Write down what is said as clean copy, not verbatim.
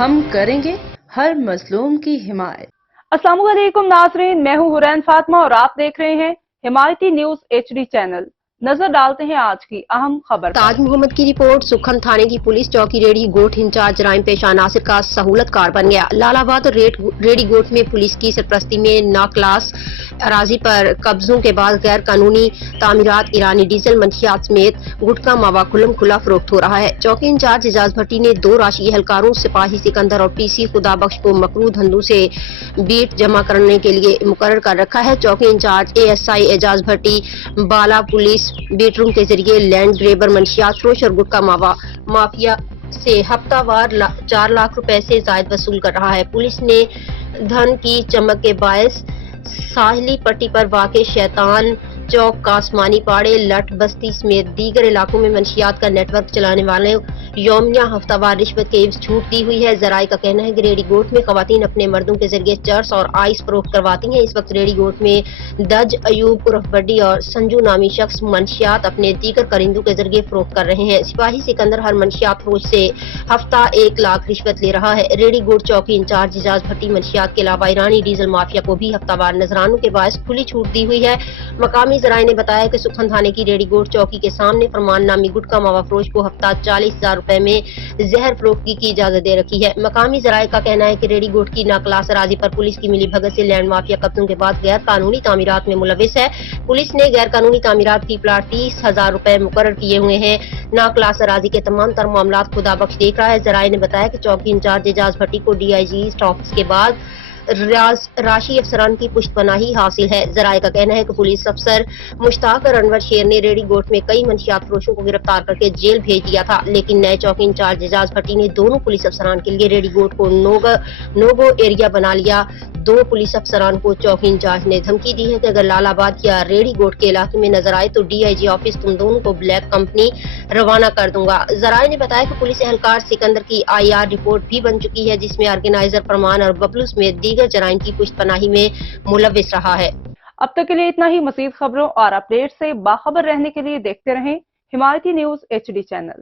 ہم کریں گے ہر مظلوم کی حمایت۔ السلام علیکم ناظرین، میں ہوں حورین فاطمہ اور آپ دیکھ رہے ہیں حمایتی نیوز HD چینل۔ نظر ڈالتے ہیں آج کی اہم خبر پر۔ تاج محمد کی رپورٹ۔ سکھن تھانے کی پولیس چوکی ریڑھی گوٹ انچارج جرائم پیشہ ناصر کا سہولت کار بن گیا۔ لال آباد ریڑھی گوٹ میں پولیس کی سرپرستی میں ناکلاس اراضی پر قبضوں کے بعد غیر قانونی تعمیرات، ایرانی ڈیزل منشیات سمیت گٹکا موا کھلم کھلا فروخت ہو رہا ہے۔ چوکی انچارج اعجاز بھٹی نے 2 راشی اہلکاروں سپاہی سکندر اور PC خدا بخش کو مکروہ دھندوں سے بیٹ جمع کرنے کے لیے مقرر کر رکھا ہے۔ چوکی انچارج ASI اعجاز بھٹی بالا پولیس بیٹ روم کے ذریعے لینڈ گریبر منشیات فروش اور گٹکا مافیا سے ہفتہ وار 4 لاکھ روپے سے زائد وصول کر رہا ہے۔ پولیس نے دھن کی چمک کے باعث ساحلی پٹی پر واقع شیطان چوک، کاسمانی پاڑے، لٹ بستی سمیت دیگر علاقوں میں منشیات کا نیٹ ورک چلانے والے یومیہ ہفتہ وار رشوت کی چھوٹ دی ہوئی ہے۔ ذرائع کا کہنا ہے کہ ریڑھی گوٹ میں خواتین اپنے مردوں کے ذریعے چرس اور آئس فروخت کرواتی ہیں۔ اس وقت ریڑھی گوٹ میں دج ایوب عرف بڈی اور سنجو نامی شخص منشیات اپنے دیگر کرندوں کے ذریعے فروخت کر رہے ہیں۔ سپاہی سکندر ہر منشیات فروش سے ہفتہ 1 لاکھ رشوت لے رہا ہے۔ ریڑھی گوٹ چوکی انچارج اعجاز بھٹی منشیات کے علاوہ ایرانی ڈیزل مافیا کو بھی ہفتہ وار نذرانوں کے باعث کھلی چھوٹ دی ہوئی ہے۔ مقامی ذرائع نے بتایا کہ سکھن تھانے کی ریڑھی گوٹ چوکی کے سامنے فرمان نامی گٹکا موا فروش کو ہفتہ 40,000 روپے میں زہر فروخت کی اجازت دے رکھی ہے۔ مقامی ذرائع کا کہنا ہے کہ ریڑھی گوٹ کی ناکلاس اراضی پر پولیس کی ملی بھگت سے لینڈ مافیا قبضوں کے بعد غیر قانونی تعمیرات میں ملوث ہے۔ پولیس نے غیر قانونی تعمیرات کی پلاٹ 30,000 روپے مقرر کیے ہوئے ہیں۔ ناکلاس اراضی کے تمام تر معاملات خدا بخش دیکھ رہا ہے۔ ذرائع نے بتایا کہ چوکی انچارج اعجاز بھٹی کو DIG ایسٹ آفس کے بعد راشی افسران کی پشت پناہی حاصل ہے۔ ذرائع کا کہنا ہے کہ پولیس افسر مشتاق اور انور شیر نے ریڑھی گوٹ میں کئی منشیات فروشوں کو گرفتار کر کے جیل بھیج دیا تھا، لیکن نئے چوکی انچارج اعجاز بھٹی نے دونوں پولیس افسران کے لیے ریڑھی گوٹ کو نو گو ایریا بنا لیا۔ 2 پولیس افسران کو چوکی انچارج نے دھمکی دی ہے کہ اگر لال آباد یا ریڑھی گوٹ کے علاقے میں نظر آئے تو DIG آفس تم دونوں کو بلیک کمپنی روانہ کر دوں گا۔ ذرائع نے بتایا کہ پولیس اہلکار سکندر کی IR رپورٹ بھی بن چکی ہے، جس میں آرگنائزر فرمان اور ببلو سمیت دیگر جرائم کی پشت پناہی میں ملوث رہا ہے۔ اب تک کے لیے اتنا ہی۔ مزید خبروں اور اپڈیٹ سے باخبر رہنے کے لیے دیکھتے رہیں حمایتی نیوز HD چینل۔